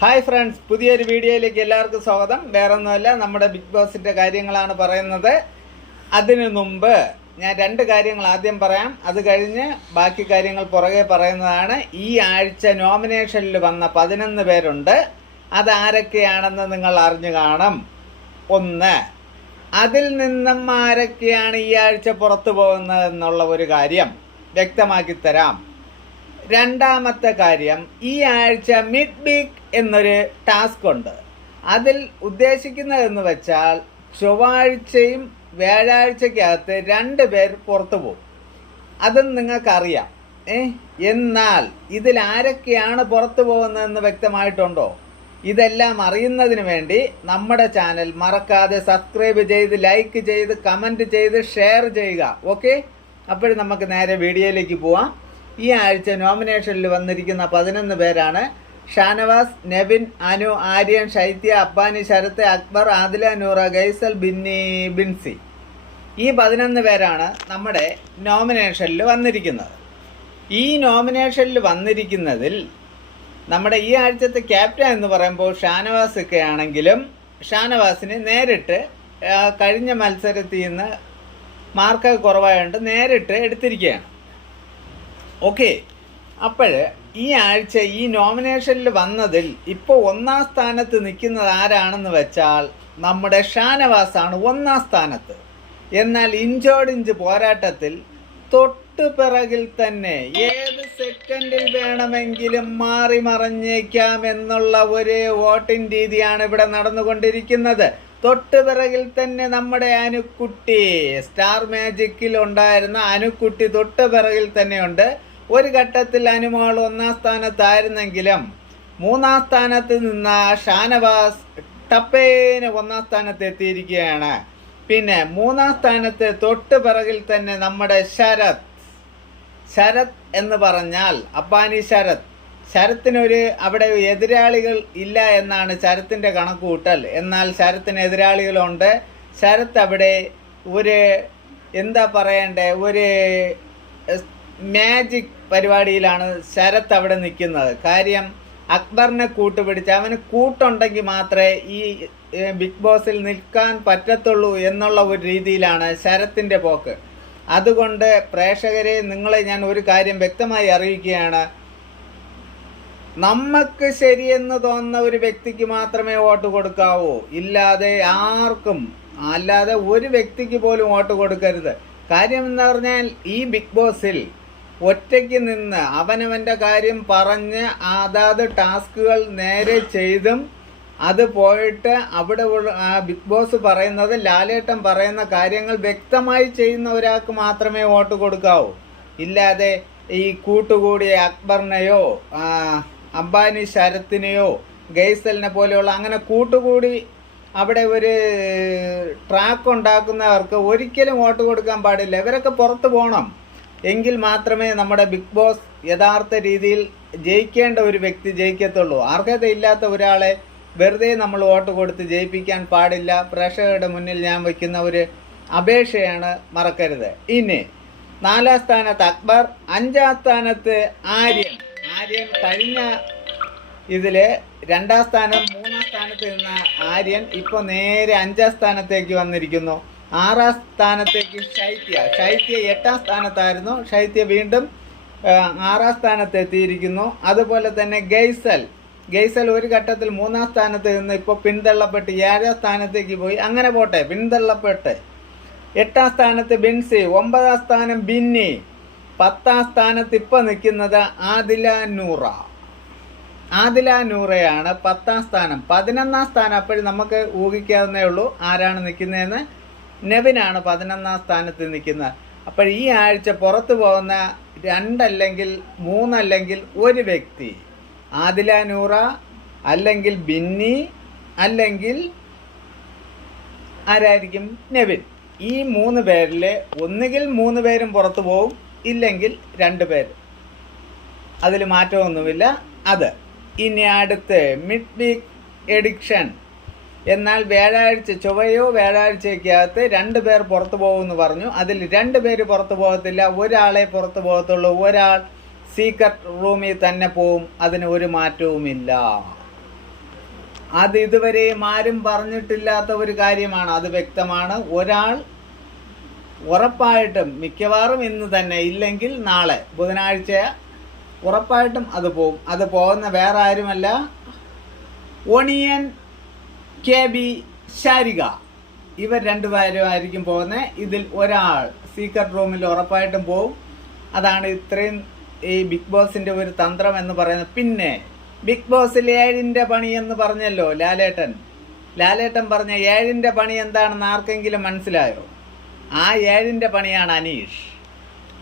Hi friends പുതിയൊരു വീഡിയോയിലേക്ക് എല്ലാവർക്കും സ്വാഗതം. വേറൊന്നുമല്ല നമ്മുടെ ബിഗ് ബോസിന്റെ കാര്യങ്ങളാണ് പറയുന്നത്. അതിനു മുമ്പ് ഞാൻ രണ്ട് കാര്യങ്ങൾ ആദ്യം പറയാം. അത് കഴിഞ്ഞ് ബാക്കി കാര്യങ്ങൾ പുറകെ പറയുന്നതാണ്. ഈ ആഴ്ച നോമിനേഷനിൽ വന്ന പതിനൊന്ന് പേരുണ്ട്. അതാരൊക്കെയാണെന്ന് നിങ്ങൾ അറിഞ്ഞു കാണും. ഒന്ന് അതിൽ നിന്നും ആരൊക്കെയാണ് ഈ ആഴ്ച പുറത്തു പോകുന്നത് എന്നുള്ള ഒരു കാര്യം വ്യക്തമാക്കി തരാം. രണ്ടാമത്തെ കാര്യം ഈ ആഴ്ച മിഡ് വീക്ക് എന്നൊരു ടാസ്ക് ഉണ്ട്. അതിൽ ഉദ്ദേശിക്കുന്നതെന്ന് വെച്ചാൽ ചൊവ്വാഴ്ചയും വ്യാഴാഴ്ചക്കകത്ത് രണ്ട് പേർ പുറത്തു പോകും. അതും നിങ്ങൾക്കറിയാം. ഏ എന്നാൽ ഇതിൽ ആരൊക്കെയാണ് പുറത്തു പോകുന്നതെന്ന് വ്യക്തമായിട്ടുണ്ടോ? ഇതെല്ലാം അറിയുന്നതിന് വേണ്ടി നമ്മുടെ ചാനൽ മറക്കാതെ സബ്സ്ക്രൈബ് ചെയ്ത് ലൈക്ക് ചെയ്ത് കമന്റ് ചെയ്ത് ഷെയർ ചെയ്യുക. ഓക്കെ അപ്പോഴും നമുക്ക് നേരെ വീഡിയോയിലേക്ക് പോവാം. ഈ ആഴ്ച നോമിനേഷനിൽ വന്നിരിക്കുന്ന പതിനൊന്ന് പേരാണ്. ഷാനവാസ് നെവിൻ അനു ആര്യൻ ഷൈത്യ അബ്ബാനി ശരത്ത് അക്ബർ ആദില നൂറ ഗൈസൽ ബിന്നി ബിൻസി. ഈ പതിനൊന്ന് പേരാണ് നമ്മുടെ നോമിനേഷനിൽ വന്നിരിക്കുന്നത്. ഈ നോമിനേഷനിൽ വന്നിരിക്കുന്നതിൽ നമ്മുടെ ഈ ആഴ്ചത്തെ ക്യാപ്റ്റൻ എന്ന് പറയുമ്പോൾ ഷാനവാസ് ഒക്കെ ആണെങ്കിലും ഷാനവാസിന് നേരിട്ട് കഴിഞ്ഞ മത്സരത്തിൽ നിന്ന് മാർക്ക് കുറവായതുകൊണ്ട് നേരിട്ട് എടുത്തിരിക്കുകയാണ്. ഓക്കെ. അപ്പോൾ ഈ ആഴ്ച ഈ നോമിനേഷനിൽ വന്നതിൽ ഇപ്പോൾ ഒന്നാം സ്ഥാനത്ത് നിൽക്കുന്നത് ആരാണെന്ന് വെച്ചാൽ നമ്മുടെ ഷാനവാസാണ് ഒന്നാം സ്ഥാനത്ത്. എന്നാൽ ഇഞ്ചോടിഞ്ച് പോരാട്ടത്തിൽ തൊട്ടു പിറകിൽ തന്നെ ഏത് സെക്കൻഡിൽ വേണമെങ്കിലും മാറി മറഞ്ഞേക്കാം എന്നുള്ള ഒരു വോട്ടിംഗ് രീതിയാണ് ഇവിടെ നടന്നുകൊണ്ടിരിക്കുന്നത്. തൊട്ട് പിറകിൽ തന്നെ നമ്മുടെ അനുക്കുട്ടി സ്റ്റാർ മാജിക്കിൽ ഉണ്ടായിരുന്ന അനുക്കുട്ടി തൊട്ടു പിറകിൽ തന്നെയുണ്ട്. ഒരു ഘട്ടത്തിൽ അനുമോൾ ഒന്നാം സ്ഥാനത്തായിരുന്നെങ്കിലും മൂന്നാം സ്ഥാനത്ത് നിന്ന ഷാനവാസ് ടപ്പേന് ഒന്നാം സ്ഥാനത്ത് എത്തിയിരിക്കുകയാണ് പിന്നെ മൂന്നാം സ്ഥാനത്ത് തൊട്ട് പിറകിൽ തന്നെ നമ്മുടെ ശരത്. ശരത് എന്ന് പറഞ്ഞാൽ അപ്പാനി ശരത്. ശരത്തിനൊരു അവിടെ എതിരാളികൾ ഇല്ല എന്നാണ് ശരത്തിന്റെ കണക്കുകൂട്ടൽ. എന്നാൽ ശരത്തിന് എതിരാളികളുണ്ട്. ശരത് അവിടെ ഒരു എന്താ പറയണ്ടേ ഒരു മാജിക് പരിപാടിയിലാണ് ശരത് അവിടെ നിൽക്കുന്നത്. കാര്യം അക്ബറിനെ കൂട്ടുപിടിച്ച് അവന് കൂട്ടുണ്ടെങ്കിൽ മാത്രമേ ഈ ബിഗ് ബോസിൽ നിൽക്കാൻ പറ്റത്തുള്ളൂ എന്നുള്ള ഒരു രീതിയിലാണ് ശരത്തിന്റെ പോക്ക്. അതുകൊണ്ട് പ്രേക്ഷകരെ നിങ്ങളെ ഞാൻ ഒരു കാര്യം വ്യക്തമായി അറിയിക്കുകയാണ്. നമുക്ക് ശരിയെന്ന് തോന്നുന്ന ഒരു വ്യക്തിക്ക് മാത്രമേ വോട്ട് കൊടുക്കാവൂ. ഇല്ലാതെ ആർക്കും അല്ലാതെ ഒരു വ്യക്തിക്ക് പോലും വോട്ട് കൊടുക്കരുത്. കാര്യം എന്ന് പറഞ്ഞാൽ ഈ ബിഗ് ബോസിൽ ഒറ്റയ്ക്ക് നിന്ന് അവനവന്റെ കാര്യം പറഞ്ഞ് അതാത് ടാസ്കുകൾ നേരെ ചെയ്തും അത് പോയിട്ട് അവിടെ ബിഗ് ബോസ് പറയുന്നത് ലാലേട്ടൻ പറയുന്ന കാര്യങ്ങൾ വ്യക്തമായി ചെയ്യുന്ന ഒരാൾക്ക് മാത്രമേ വോട്ട് കൊടുക്കാവൂ. ഇല്ലാതെ ഈ കൂട്ടുകൂടിയ അക്ബറിനെയോ അംബാനി ശരത്തിനെയോ ഗെയ്സലിനെ പോലെയുള്ള അങ്ങനെ കൂട്ടുകൂടി അവിടെ ഒരു ട്രാക്ക് ഉണ്ടാക്കുന്നവർക്ക് ഒരിക്കലും വോട്ട് കൊടുക്കാൻ പാടില്ല. ഇവരൊക്കെ പുറത്ത് പോകണം എങ്കിൽ മാത്രമേ നമ്മുടെ ബിഗ് ബോസ് യഥാർത്ഥ രീതിയിൽ ജയിക്കേണ്ട ഒരു വ്യക്തി ജയിക്കത്തുള്ളൂ. അർഹതയില്ലാത്ത ഒരാളെ വെറുതെ നമ്മൾ വോട്ട് കൊടുത്ത് ജയിപ്പിക്കാൻ പാടില്ല. പ്രേക്ഷകരുടെ മുന്നിൽ ഞാൻ വയ്ക്കുന്ന ഒരു അപേക്ഷയാണ് മറക്കരുത്. ഇനി നാലാം സ്ഥാനത്ത് അക്ബർ അഞ്ചാം സ്ഥാനത്ത് ആര്യൻ. ആര്യൻ കഴിഞ്ഞ ഇതിൽ രണ്ടാം സ്ഥാനം മൂന്നാം സ്ഥാനത്ത് നിന്ന ആര്യൻ ഇപ്പോൾ നേരെ അഞ്ചാം സ്ഥാനത്തേക്ക് വന്നിരിക്കുന്നു. ആറാം സ്ഥാനത്തേക്ക് ശൈത്യ. ശൈത്യ എട്ടാം സ്ഥാനത്തായിരുന്നു. ശൈത്യ വീണ്ടും ആറാം സ്ഥാനത്ത് എത്തിയിരിക്കുന്നു. അതുപോലെ തന്നെ ഗെയ്സൽ. ഗെയ്സൽ ഒരു ഘട്ടത്തിൽ മൂന്നാം സ്ഥാനത്ത് നിന്ന് ഇപ്പോൾ പിന്തള്ളപ്പെട്ട് ഏഴാം സ്ഥാനത്തേക്ക് പോയി. അങ്ങനെ പോട്ടെ പിന്തള്ളപ്പെട്ട്. എട്ടാം സ്ഥാനത്ത് ബിൻസി ഒമ്പതാം സ്ഥാനം ബിന്നി പത്താം സ്ഥാനത്ത് ഇപ്പം നിൽക്കുന്നത് ആദില നൂറ ആദില നൂറയാണ് പത്താം സ്ഥാനം. പതിനൊന്നാം സ്ഥാനം അപ്പോഴും നമുക്ക് ഊഹിക്കാവുന്നേ ഉള്ളൂ ആരാണ് നിൽക്കുന്നതെന്ന്. നെവിനാണ് പതിനൊന്നാം സ്ഥാനത്ത് നിൽക്കുന്നത്. അപ്പോൾ ഈ ആഴ്ച പുറത്തു പോകുന്ന രണ്ടല്ലെങ്കിൽ മൂന്നല്ലെങ്കിൽ ഒരു വ്യക്തി ആദില നൂറ അല്ലെങ്കിൽ ബിന്നി അല്ലെങ്കിൽ ആരായിരിക്കും? നെവിൻ. ഈ മൂന്ന് പേരിൽ ഒന്നുകിൽ മൂന്ന് പേരും പുറത്തു പോകും ഇല്ലെങ്കിൽ രണ്ട് പേര്. അതിൽ മാറ്റമൊന്നുമില്ല. അത്. ഇനി അടുത്ത് മിഡ് വീക്ക് എഡിക്ഷൻ. എന്നാൽ വ്യാഴാഴ്ച ചൊവ്വയോ വ്യാഴാഴ്ചയ്ക്കകത്ത് രണ്ട് പേർ പുറത്തു പോകുമെന്ന് പറഞ്ഞു. അതിൽ രണ്ട് പേര് പുറത്തു പോകത്തില്ല. ഒരാളെ പുറത്തു പോകത്തുള്ളൂ. ഒരാൾ സീക്രട്ട് റൂമിൽ തന്നെ പോവും. അതിന് ഒരു മാറ്റവുമില്ല. അത് ഇതുവരെയും ആരും പറഞ്ഞിട്ടില്ലാത്ത ഒരു കാര്യമാണ്. അത് വ്യക്തമാണ്. ഒരാൾ ഉറപ്പായിട്ടും മിക്കവാറും ഇന്ന് തന്നെ ഇല്ലെങ്കിൽ നാളെ ബുധനാഴ്ച ഉറപ്പായിട്ടും അത് പോകും അത് പോകുന്ന വേറെ ആരുമല്ല. ഒണിയൻ കെ ബി ശാരിക. ഇവർ രണ്ടുപേരുമായിരിക്കും പോകുന്നത് ഇതിൽ ഒരാൾ സീക്രട്ട് റൂമിൽ ഉറപ്പായിട്ടും പോകും അതാണ് ഇത്രയും ഈ ബിഗ് ബോസിന്റെ ഒരു തന്ത്രം എന്ന് പറയുന്നത്. പിന്നെ ബിഗ് ബോസിൽ ഏഴിന്റെ പണി എന്ന് പറഞ്ഞല്ലോ ലാലേട്ടൻ. ലാലേട്ടൻ പറഞ്ഞ ഏഴിന്റെ പണി എന്താണെന്ന് ആർക്കെങ്കിലും മനസ്സിലായോ? ആ ഏഴിന്റെ പണിയാണ് അനീഷ്.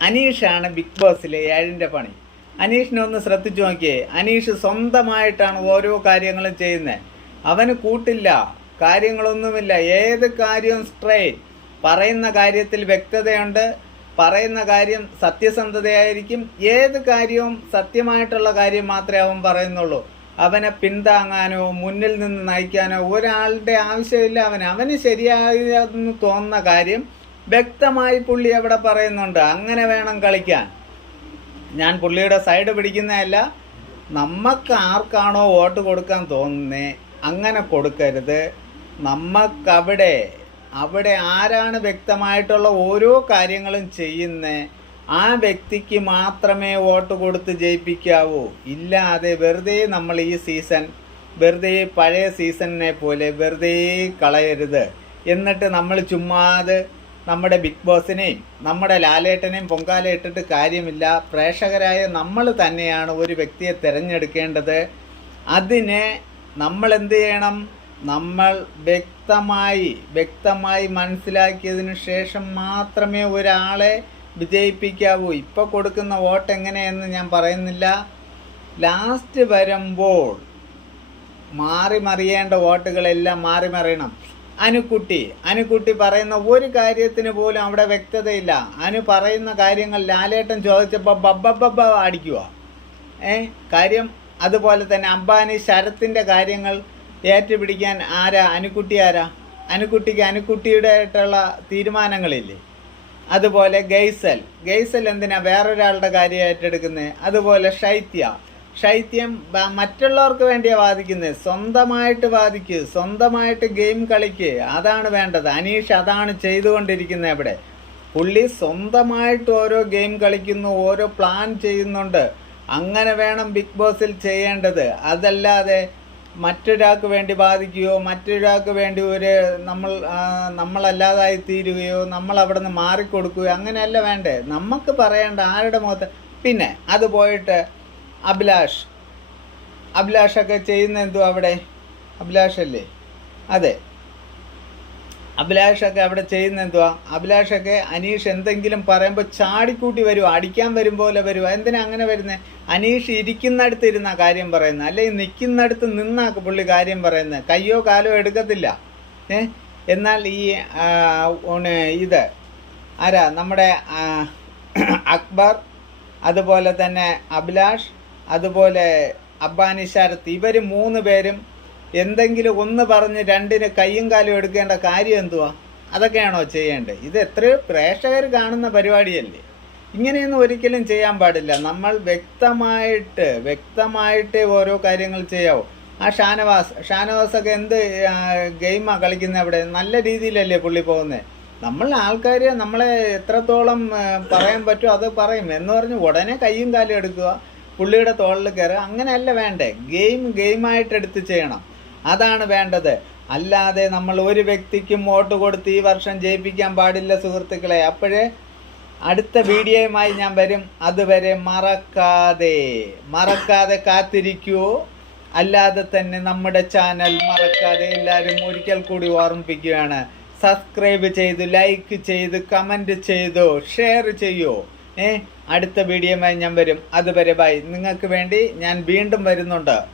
അനീഷാണ് ബിഗ് ബോസിലെ ഏഴിന്റെ പണി. അനീഷിനെ ഒന്ന് ശ്രദ്ധിച്ചു നോക്കിയേ. അനീഷ് സ്വന്തമായിട്ടാണ് ഓരോ കാര്യങ്ങളും ചെയ്യുന്നത് അവന് കൂട്ടില്ല കാര്യങ്ങളൊന്നുമില്ല. ഏത് കാര്യവും സ്ട്രൈറ്റ് പറയുന്ന കാര്യത്തിൽ വ്യക്തതയുണ്ട് പറയുന്ന കാര്യം സത്യസന്ധതയായിരിക്കും. ഏത് കാര്യവും സത്യമായിട്ടുള്ള കാര്യം മാത്രമേ അവൻ പറയുന്നുള്ളൂ. അവനെ പിന്താങ്ങാനോ മുന്നിൽ നിന്ന് നയിക്കാനോ ഒരാളുടെ ആവശ്യമില്ല. അവൻ അവന് ശരിയായെന്ന് തോന്നുന്ന കാര്യം വ്യക്തമായി പുള്ളി അവിടെ പറയുന്നുണ്ട്. അങ്ങനെ വേണം കളിക്കാൻ. ഞാൻ പുള്ളിയുടെ സൈഡ് പിടിക്കുന്നതല്ല നമുക്ക് ആർക്കാണോ വോട്ട് കൊടുക്കാൻ തോന്നുന്നേ അങ്ങനെ കൊടുക്കരുത്. നമുക്കവിടെ അവിടെ ആരാണ് വ്യക്തമായിട്ടുള്ള ഓരോ കാര്യങ്ങളും ചെയ്യുന്നത് ആ വ്യക്തിക്ക് മാത്രമേ വോട്ട് കൊടുത്ത് ജയിപ്പിക്കാവൂ. ഇല്ലാതെ വെറുതെ നമ്മൾ ഈ സീസൺ വെറുതെ പഴയ സീസണിനെ പോലെ വെറുതെ കളയരുത്. എന്നിട്ട് നമ്മൾ ചുമ്മാതെ നമ്മുടെ ബിഗ് ബോസിനെയും നമ്മുടെ ലാലേട്ടനെയും പൊങ്കാല ഇട്ടിട്ട് കാര്യമില്ല. പ്രേക്ഷകരായ നമ്മൾ തന്നെയാണ് ഒരു വ്യക്തിയെ തിരഞ്ഞെടുക്കേണ്ടത്. അതിന് നമ്മൾ എന്ത് ചെയ്യണം നമ്മൾ വ്യക്തമായി വ്യക്തമായി മനസ്സിലാക്കിയതിനു ശേഷം മാത്രമേ ഒരാളെ വിജയിപ്പിക്കാവൂ. ഇപ്പോൾ കൊടുക്കുന്ന വോട്ട് എങ്ങനെയെന്ന് ഞാൻ പറയുന്നില്ല. ലാസ്റ്റ് വരുമ്പോൾ മാറി മറിയേണ്ട വോട്ടുകളെല്ലാം മാറി മറിയണം. അനുക്കുട്ടി അനുക്കുട്ടി പറയുന്ന ഒരു കാര്യത്തിന് പോലും അവിടെ വ്യക്തതയില്ല. അനു പറയുന്ന കാര്യങ്ങൾ ലാലേട്ടൻ ചോദിച്ചപ്പോൾ ബബ്ബ അടിക്കുക ഏ കാര്യം അതുപോലെ തന്നെ അംബാനി ശരത്തിന്റെ കാര്യങ്ങൾ ഏറ്റുപിടിക്കാൻ ആരാ? അനുക്കുട്ടി ആരാ? അനുക്കുട്ടിക്ക് അനുക്കുട്ടിയുടെ ആയിട്ടുള്ള തീരുമാനങ്ങളില്ലേ? അതുപോലെ ഗെയ്സൽ. ഗെയ്സൽ എന്തിനാ വേറൊരാളുടെ കാര്യം ഏറ്റെടുക്കുന്നത് അതുപോലെ ശൈത്യ. ശൈത്യം മറ്റുള്ളവർക്ക് വേണ്ടിയാ വാദിക്കുന്നത് സ്വന്തമായിട്ട് വാദിക്ക്. സ്വന്തമായിട്ട് ഗെയിം കളിക്ക്. അതാണ് വേണ്ടത്. അനീഷ് അതാണ് ചെയ്തുകൊണ്ടിരിക്കുന്നത് ഇവിടെ. പുള്ളി സ്വന്തമായിട്ട് ഓരോ ഗെയിം കളിക്കുന്നു ഓരോ പ്ലാൻ ചെയ്യുന്നുണ്ട്. അങ്ങനെ വേണം ബിഗ് ബോസിൽ ചെയ്യേണ്ടത്. അതല്ലാതെ മറ്റൊരാൾക്ക് വേണ്ടി ബാധിക്കുകയോ മറ്റൊരാൾക്ക് വേണ്ടി ഒരു നമ്മൾ നമ്മളല്ലാതായി തീരുകയോ നമ്മൾ അവിടെ നിന്ന് മാറിക്കൊടുക്കുകയോ അങ്ങനെയല്ല വേണ്ടേ. നമുക്ക് പറയേണ്ട ആരുടെ മുഖത്ത് പിന്നെ അത് പോയിട്ട് അഭിലാഷ് അഭിലാഷൊക്കെ ചെയ്യുന്ന എന്തോ അവിടെ? അഭിലാഷല്ലേ? അതെ. അഭിലാഷൊക്കെ അവിടെ ചെയ്യുന്ന എന്തുവാ അഭിലാഷൊക്കെ അനീഷ് എന്തെങ്കിലും പറയുമ്പോൾ ചാടിക്കൂട്ടി വരുമോ അടിക്കാൻ വരും പോലെ വരുമോ എന്തിനാ അങ്ങനെ വരുന്നത് അനീഷ് ഇരിക്കുന്നിടത്ത് ഇരുന്ന കാര്യം പറയുന്നത് അല്ലെങ്കിൽ നിൽക്കുന്നിടത്ത് നിന്നാക്ക് പുള്ളി കാര്യം പറയുന്നത് കയ്യോ കാലോ എടുക്കത്തില്ല. ഏ? എന്നാൽ ഈ ഇത്. ആരാ? നമ്മുടെ അക്ബർ അതുപോലെ തന്നെ അഭിലാഷ് അതുപോലെ അബ്ബാനി ശരത്ത്. ഇവർ മൂന്ന് പേരും എന്തെങ്കിലും ഒന്ന് പറഞ്ഞ് രണ്ടിന് കയ്യും കാലും എടുക്കേണ്ട കാര്യം എന്തുവാ? അതൊക്കെയാണോ ചെയ്യേണ്ടത്? ഇത് എത്രയോ പ്രേക്ഷകർ കാണുന്ന പരിപാടിയല്ലേ. ഇങ്ങനെയൊന്നും ഒരിക്കലും ചെയ്യാൻ പാടില്ല. നമ്മൾ വ്യക്തമായിട്ട് വ്യക്തമായിട്ട് ഓരോ കാര്യങ്ങൾ ചെയ്യാവൂ. ആ ഷാനവാസ് ഷാനവാസൊക്കെ എന്ത് ഗെയിമാണ് കളിക്കുന്നത് അവിടെ? നല്ല രീതിയിലല്ലേ പുള്ളി പോകുന്നത് നമ്മൾ ആൾക്കാർ നമ്മളെ എത്രത്തോളം പറയാൻ പറ്റുമോ അത് പറയും. എന്ന് പറഞ്ഞ് ഉടനെ കയ്യും കാലും എടുക്കുക പുള്ളിയുടെ തോളിൽ കയറുക അങ്ങനെയല്ല വേണ്ടേ. ഗെയിം ഗെയിമായിട്ട് എടുത്ത് ചെയ്യണം. അതാണ് വേണ്ടത്. അല്ലാതെ നമ്മൾ ഒരു വ്യക്തിക്കും വോട്ട് കൊടുത്ത് ഈ വർഷം ജയിപ്പിക്കാൻ പാടില്ല സുഹൃത്തുക്കളെ. അപ്പോഴേ അടുത്ത വീഡിയോയുമായി ഞാൻ വരും. അതുവരെ മറക്കാതെ മറക്കാതെ കാത്തിരിക്കൂ. അല്ലാതെ തന്നെ നമ്മുടെ ചാനൽ മറക്കാതെ എല്ലാവരും ഒരിക്കൽ കൂടി ഓർമ്മിപ്പിക്കുകയാണ്. സബ്സ്ക്രൈബ് ചെയ്തു ലൈക്ക് ചെയ്ത് കമന്റ് ചെയ്തു ഷെയർ ചെയ്യൂ. ഏ അടുത്ത വീഡിയോയുമായി ഞാൻ വരും. അതുവരെ ബൈ. നിങ്ങൾക്ക് വേണ്ടി ഞാൻ വീണ്ടും വരുന്നുണ്ട്.